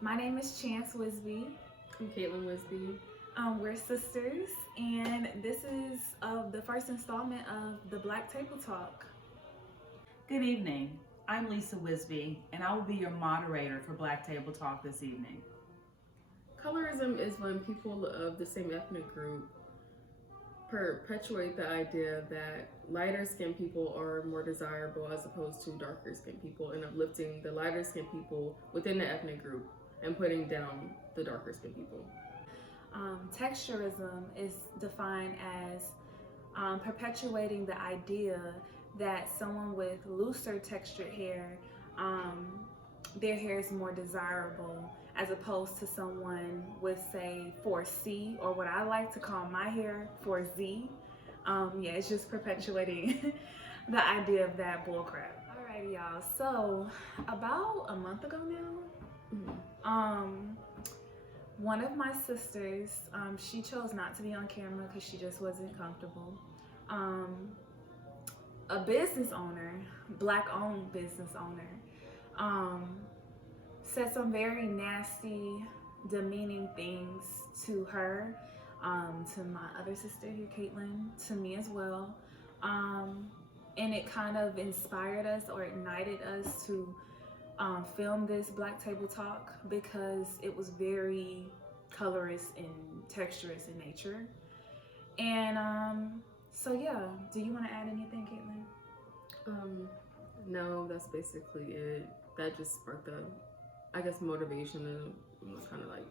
My name is Chance Wisby. I'm Caitlin Wisby. We're sisters, and this is the first installment of the Black Table Talk. Good evening. I'm Lisa Wisby, and I will be your moderator for Black Table Talk this evening. Colorism is when people of the same ethnic group perpetuate the idea that lighter skinned people are more desirable as opposed to darker skinned people, and uplifting the lighter skinned people within the ethnic group and putting down the darker skinned people. Texturism is defined as perpetuating the idea that someone with looser textured hair, their hair is more desirable as opposed to someone with, say, 4C, or what I like to call my hair 4Z. Yeah, it's just perpetuating the idea of that bullcrap. Alrighty, y'all. So about a month ago now, one of my sisters, she chose not to be on camera because she just wasn't comfortable. A business owner, Black-owned business owner, said some very nasty, demeaning things to her, to my other sister here, Caitlin, to me as well. And it kind of inspired us or ignited us to film this Black Table Talk because it was very colorist and texturist in nature. And so yeah, do you want to add anything, Caitlin? No, that's basically it. That just sparked the, I guess, motivation to kind of like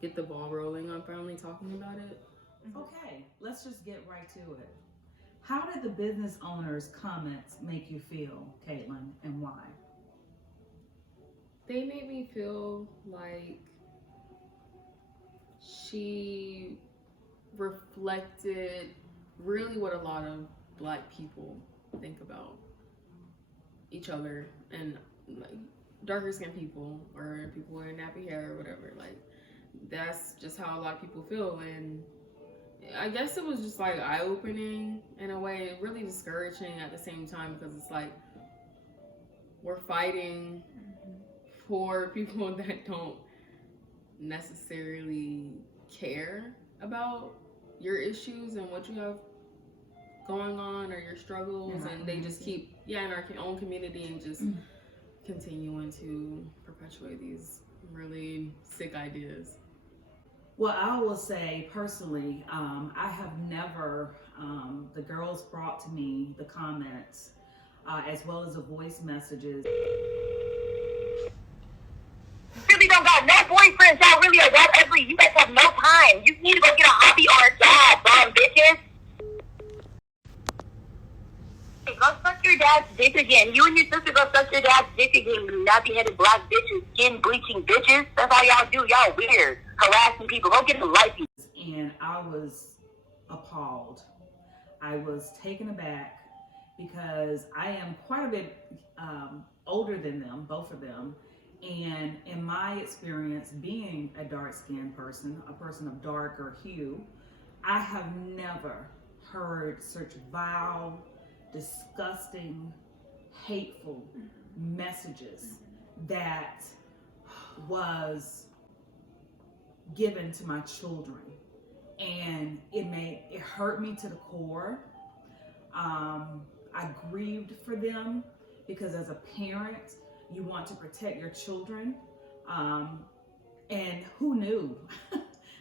get the ball rolling on finally talking about it. Okay, let's just get right to it. How did the business owner's comments make you feel, Caitlin, and why? They made me feel like she reflected really what a lot of Black people think about each other, and like darker skinned people or people wearing nappy hair or whatever. Like, that's just how a lot of people feel. And I guess it was just like eye-opening in a way, and really discouraging at the same time, because it's like we're fighting for people that don't necessarily care about your issues and what you have going on or your struggles, and they just keep in our own community and just continuing to perpetuate these really sick ideas. Well, I will say personally, I have never, the girls brought to me the comments as well as the voice messages. Really don't got no boyfriends. Y'all really are that ugly. You guys have no time. You need to go get a hobby or a job, dumb bitches. Go suck your dad's dick again. You and your sister go suck your dad's dick again, you nappy-headed Black bitches, skin bleaching bitches. That's all y'all do. Y'all weird. Harassing people. Go get a life. And I was appalled. I was taken aback because I am quite a bit older than them, both of them. And in my experience, being a dark-skinned person, a person of darker hue, I have never heard such vile, disgusting, hateful messages that was given to my children. And it hurt me to the core. I grieved for them because as a parent, you want to protect your children. And who knew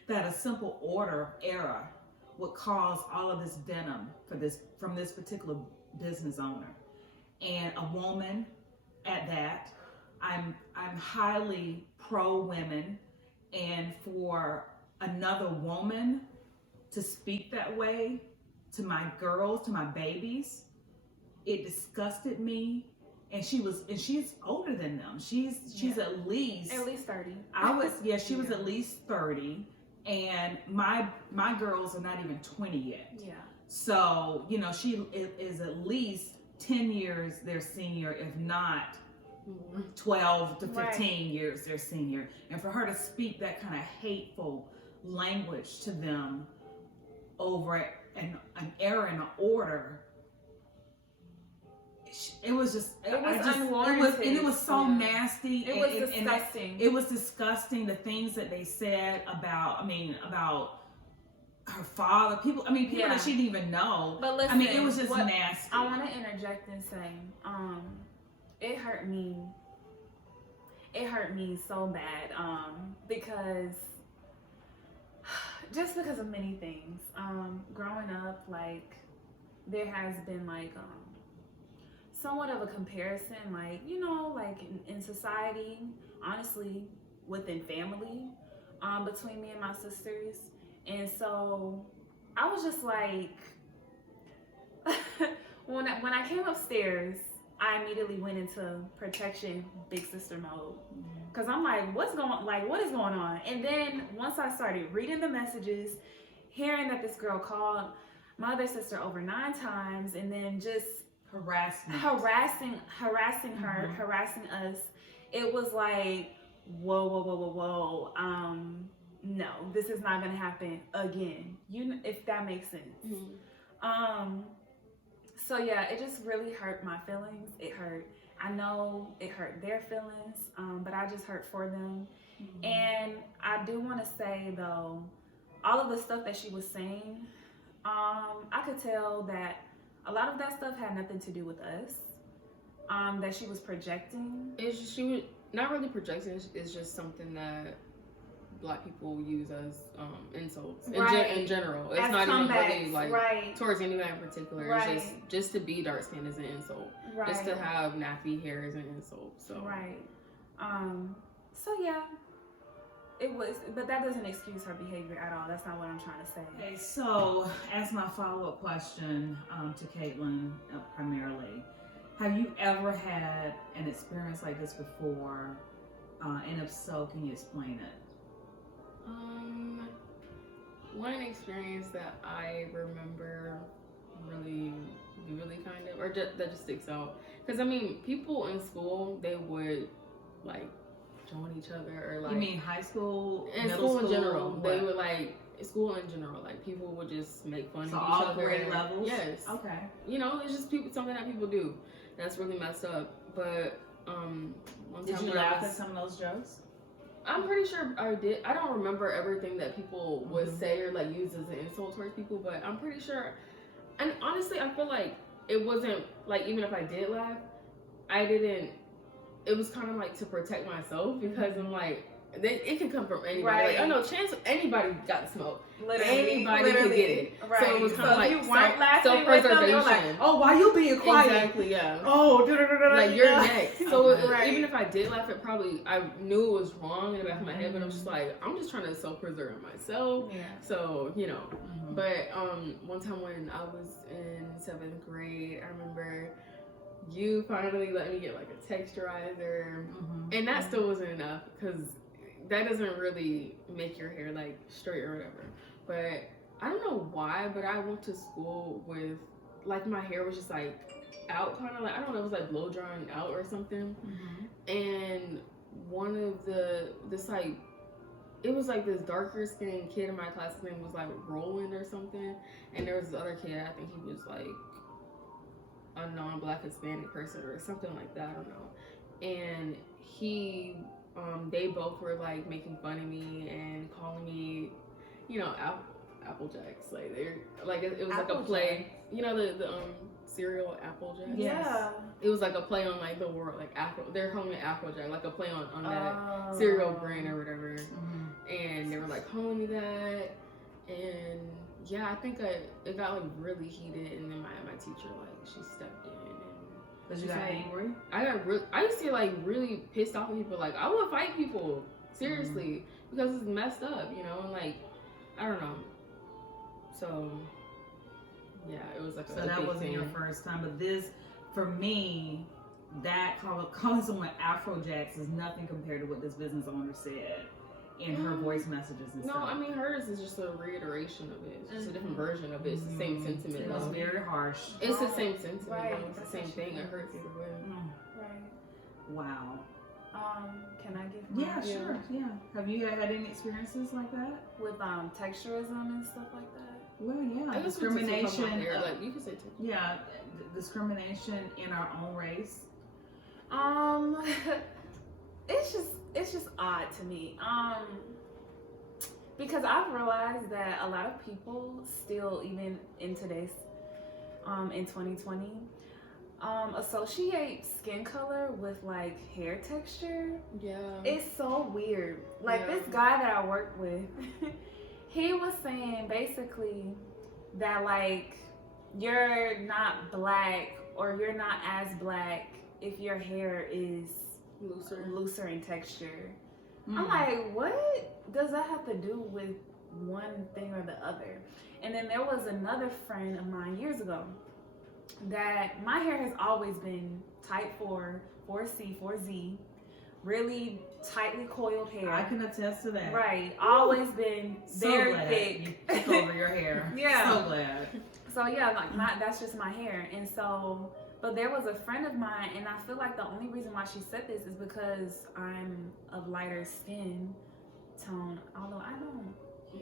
that a simple error would cause all of this venom from this particular business owner, and a woman at that. I'm highly pro women, and for another woman to speak that way to my girls, to my babies, it disgusted me. And she's older than them. She's at least 30. She was at least 30. And my girls are not even 20 yet. Yeah. So, she is at least 10 years their senior, if not 12 to 15 years their senior. And for her to speak that kind of hateful language to them over an error in an order, it was just It was unwarranted. It was so Yeah. nasty. It was disgusting. It was disgusting. The things that they said about her father, people Yeah. that she didn't even know. But listen, I mean, it was just nasty. I want to interject and say, it hurt me. It hurt me so bad, because of many things. Growing up, like, there has been like somewhat of a comparison, like, you know, like in society, honestly, within family, between me and my sisters. And so I was just like, when I came upstairs, I immediately went into protection big sister mode. Cause I'm like, what is going on? And then once I started reading the messages, hearing that this girl called my other sister over 9 times, and then just harassing her, harassing us, it was like, whoa. No, this is not gonna happen again. If that makes sense. So yeah, it just really hurt my feelings. It hurt. I know it hurt their feelings, but I just hurt for them. And I do want to say though, all of the stuff that she was saying, I could tell that a lot of that stuff had nothing to do with us. That she was projecting. It's just, she was not really projecting. It's just something that Black people use as insults in general. It's not even really like towards anyone in particular. It's just to be dark skinned is an insult. Just to have nappy hair is an insult. So so yeah, it was, but that doesn't excuse her behavior at all. That's not what I'm trying to say. Okay, so as my follow-up question to Caitlin, primarily, have you ever had an experience like this before? And if so, can you explain it? One experience that I remember really kind of, or that just sticks out, because I mean, people in school, they would like join each other, or like, you mean high school, in school in general, they would like school in general, like people would just make fun of each all other. grade levels. Yes. Okay. You know, it's just something that people do. That's really messed up. But one did time you laugh at some of those jokes? I'm pretty sure I did. I don't remember everything that people would say or like use as an insult towards people, but I'm pretty sure. And honestly, I feel like it wasn't like, even if I did laugh, I didn't. It was kind of like to protect myself, because I'm like, it could come from anybody. Like, I know, anybody got smoke. Anybody could get it. Right. So it was kind of like you weren't laughing self-preservation. Like, oh, why you being quiet? Exactly, yeah. Oh, like you're next. So Okay. even if I did laugh, I knew it was wrong in the back of my head, but I'm just like, I'm just trying to self-preserve myself. Yeah. So, you know. But one time when I was in 7th grade, I remember you finally let me get like a texturizer, and that still wasn't enough, because that doesn't really make your hair like straight or whatever. But I don't know why, but I went to school with like, my hair was just like out, kind of like, I don't know, it was like blow drying out or something. And one of this like, it was like this darker skinned kid in my class, his name was like Roland or something, and there was this other kid, I think he was like a non-Black Hispanic person or something like that, I don't know. And he they both were like making fun of me and calling me, you know, Apple Jacks. Like, they're like, it was like a play, you know, the cereal Apple Jacks. Yeah. It was like a play on like the word like Apple. They're calling it Apple Jack, like a play on that cereal brand or whatever. And they were like calling me that, and yeah, I think it got like really heated, and then my teacher, like, she stepped in. Because you got angry? I used to get like really pissed off at people. Like, I would fight people, seriously, because it's messed up, you know, and like, I don't know. So yeah, it was like so that wasn't your first time, but this, for me, that calling someone Afrojacks is nothing compared to what this business owner said in her voice messages and stuff. No, I mean, hers is just a reiteration of it. It's just a different version of it. It's the same sentiment. It was very harsh. It's the same sentiment. Right. It's the same thing. It hurts either way. Right. Wow. Can I give Yeah, mine? sure. Yeah. Have you had any experiences like that? With texturism and stuff like that? Well, yeah. I guess we just talk about Discrimination. hair, like you can say too. Yeah, discrimination in our own race. It's just odd to me. Because I've realized that a lot of people still, even in today's in 2020, associate skin color with like hair texture. Yeah. It's so weird. Like Yeah. this guy that I worked with, he was saying basically that like you're not black or you're not as black if your hair is looser in texture. I'm like, what does that have to do with one thing or the other? And then there was another friend of mine years ago that my hair has always been type 4, 4C, 4Z, really tightly coiled hair. I can attest to that. Right, always been So very glad thick. you took over your hair. Yeah. So glad. So yeah, like that's just my hair. And so, but there was a friend of mine, and I feel like the only reason why she said this is because I'm of lighter skin tone. Although I don't.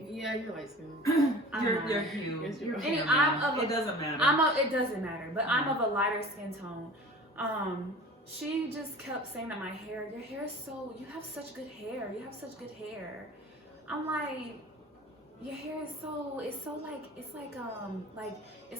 Yeah, you're light skinned. You're huge. Yes, you You're are. huge. Anyway, I'm of It doesn't matter. it doesn't matter, but I'm of a lighter skin tone. She just kept saying that your hair is so, you have such good hair. You have such good hair. I'm like, your hair is so, it's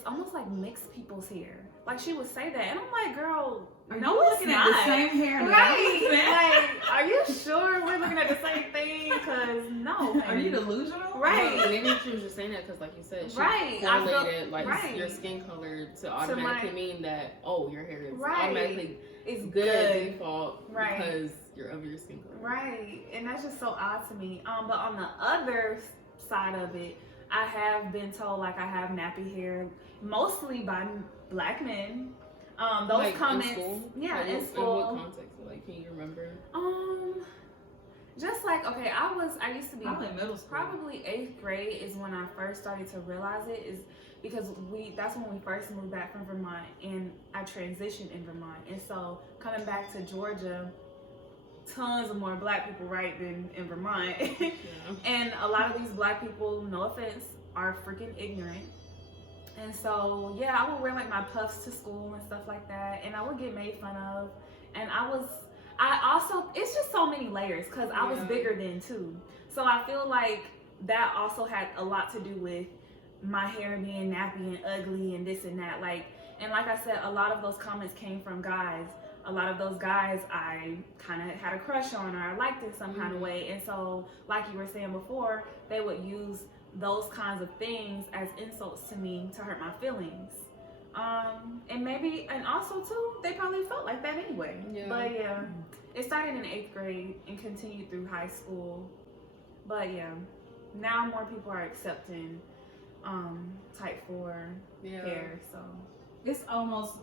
almost like mixed people's hair. Like she would say that, and I'm like, girl, Are no, you it's looking not. at the same hair that Right? I'm Like, are you sure we're looking at the same thing? Cause no. Are you delusional? Right. Well, maybe she was just saying that because, like you said, she Right, I felt- correlated like right. your skin color to automatically mean that your hair is Right. automatically It's good default Right. because you're of your skin color. Right, and that's just so odd to me. But on the other side of it, I have been told like I have nappy hair, mostly by black men. Those Like, comments, in school? yeah, Like, in in school. what context? Like, can you remember? Just like okay, I used to be Probably middle school. probably 8th grade is when I first started to realize it, is because that's when we first moved back from Vermont, and I transitioned in Vermont, and so coming back to Georgia, tons of more black people right than in Vermont. Yeah. And a lot of these black people, no offense, are freaking ignorant. And so, yeah, I would wear like my puffs to school and stuff like that. And I would get made fun of. And it's just so many layers because I was Yeah. bigger then too. So I feel like that also had a lot to do with my hair being nappy and ugly and this and that. And like I said, a lot of those comments came from guys. A lot of those guys I kind of had a crush on or I liked in some kind of way. And so, like you were saying before, they would use those kinds of things as insults to me to hurt my feelings. And also too, they probably felt like that anyway. Yeah. But yeah, it started in 8th grade and continued through high school. But yeah, now more people are accepting type 4 hair. So It's almost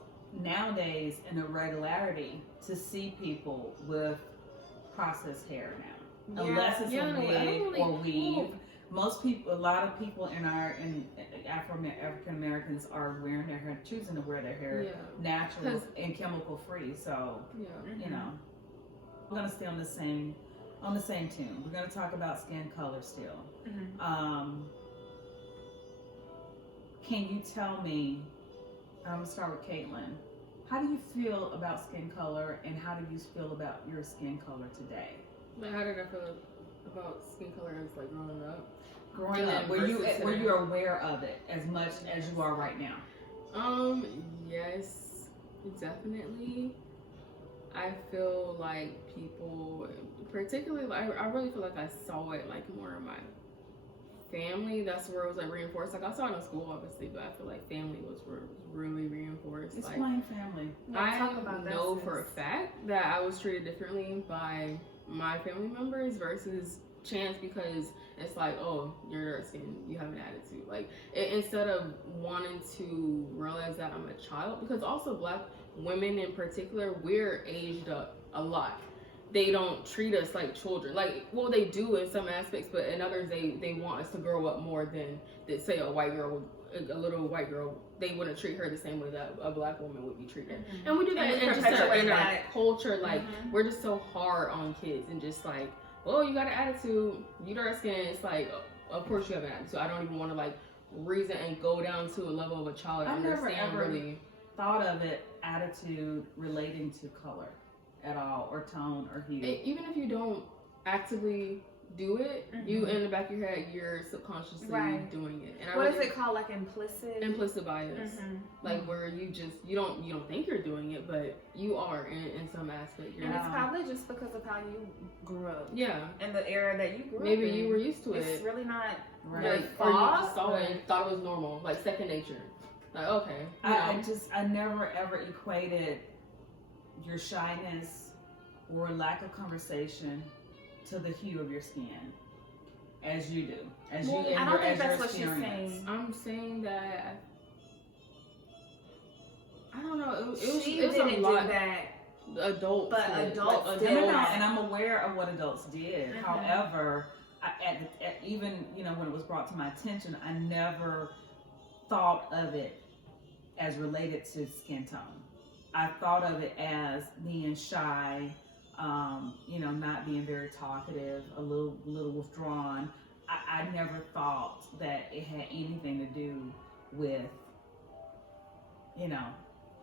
nowadays an irregularity to see people with processed hair now, unless it's a wig or weave. Most people, a lot of people in African Americans are wearing their hair, choosing to wear their hair natural and chemical free. So you know, we're gonna stay on the same tune. We're gonna talk about skin color still. Can you tell me? I'm gonna start with Caitlin. How do you feel about skin color, and how do you feel about your skin color today? Like, how did I feel about skin color as like growing up? Growing up, were you aware of it as much as you are right now? Yes, definitely. I feel like people, particularly, I really feel like I saw it like more in my family. That's where it was like reinforced. Like I saw it in school, obviously, but I feel like family was really reinforced. It's like, plain family. I know for a fact that I was treated differently by my family members versus Chance, because it's like, oh, you're dark skinned, you have an attitude. Like instead of wanting to realize that I'm a child, because also black women in particular, we're aged up a lot. they don't treat us like children. Like, well, they do in some aspects, but in others, they want us to grow up more than say a white girl would, a little white girl. They wouldn't treat her the same way that a black woman would be treated. Mm-hmm. And we do that And we in, just perpetuate in our that. culture. Like, Mm-hmm. we're just so hard on kids and just like, oh, you got an attitude, you dark skin. It's like, of course you have an attitude. I don't even want to like reason and go down to a level of a child and I've never understand ever really. thought of it attitude relating to color at all, or tone, or hue. Even if you don't actively do it, you in the back of your head, you're subconsciously Right. doing it. And What is it called? Like implicit bias, Mhm. like where you don't think you're doing it, but you are in some aspect. You're And it's Wow. probably just because of how you grew up. yeah. In the era that you grew Maybe up in. you were used to It's it, really not Right. your like, or you fault. just saw it and thought it was normal, like second nature. Like, okay, you know. I never ever equated your shyness or lack of conversation to the hue of your skin, as you do, as Well, you. I And don't your, think as that's your what she's experience. saying. I'm saying that I don't know. It was She it was didn't a lot. do that. Adults, But did. adults Like, did No, that. and I'm aware of what adults did. Mhm. However, even when it was brought to my attention, I never thought of it as related to skin tone. I thought of it as being shy, not being very talkative, a little withdrawn. I never thought that it had anything to do with,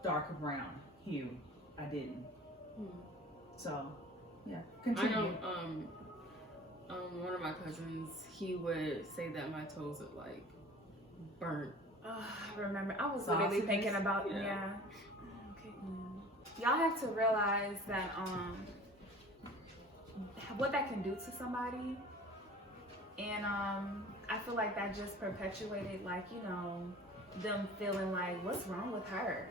darker brown hue. I didn't. So, yeah. I Continue. know. One of my cousins, he would say that my toes look like burnt. Oh, I remember. I was literally Sausages? thinking about Yeah. Okay. Y'all have to realize that what that can do to somebody, and I feel like that just perpetuated them feeling like what's wrong with her,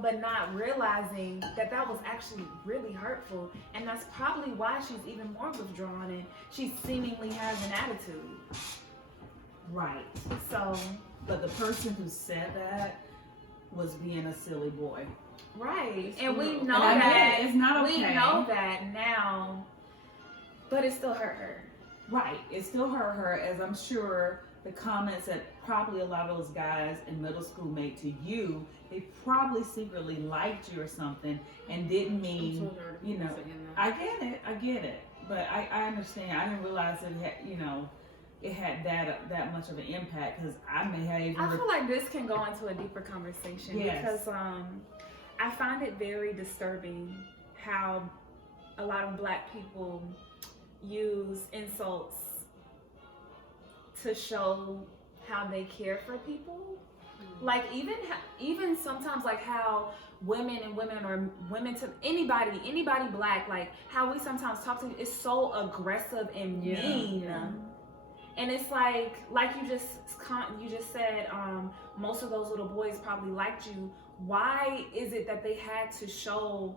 but not realizing that that was actually really hurtful, and that's probably why she's even more withdrawn and she seemingly has an attitude. Right. So. But the person who said that was being a silly boy. Right, and we know And I get that it. It's not we okay. know that now, but it still hurt her. Right. It still hurt her, as I'm sure the comments that probably a lot of those guys in middle school made to you, they probably secretly liked you or something and didn't mean, I get it. But I understand. I didn't realize it had that much of an impact, because I may have even. I feel like this can go into a deeper conversation. Yes. Because I find it very disturbing how a lot of Black people use insults to show how they care for people. Like even sometimes, like how women or women to anybody Black, like how we sometimes talk to you is so aggressive and mean. Yeah. And it's like you just said, most of those little boys probably liked you. Why is it that they had to show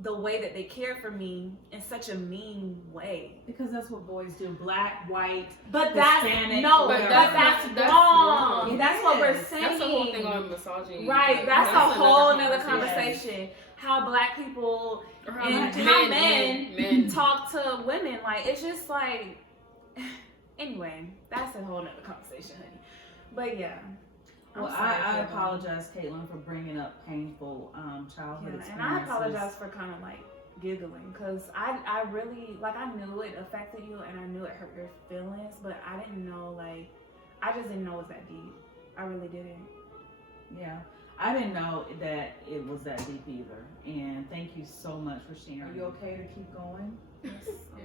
the way that they care for me in such a mean way? Because that's what boys do. Black, white, But Hispanic, that's that's wrong. wrong. That's what we're saying. That's the whole thing on misogyny. Right, Like, that's a whole nother conversation. conversation. How Black people Or how and how men talk to women. Like, it's just like, anyway, that's a whole nother conversation, honey. But yeah. Well, I apologize, Caitlin, for bringing up painful childhood experiences. And I apologize for kind of like giggling, because I really, I knew it affected you and I knew it hurt your feelings, but I didn't know, I just didn't know it was that deep. I really didn't. Yeah, I didn't know that it was that deep either. And thank you so much for sharing. Are you okay to keep going? Yes. Yeah.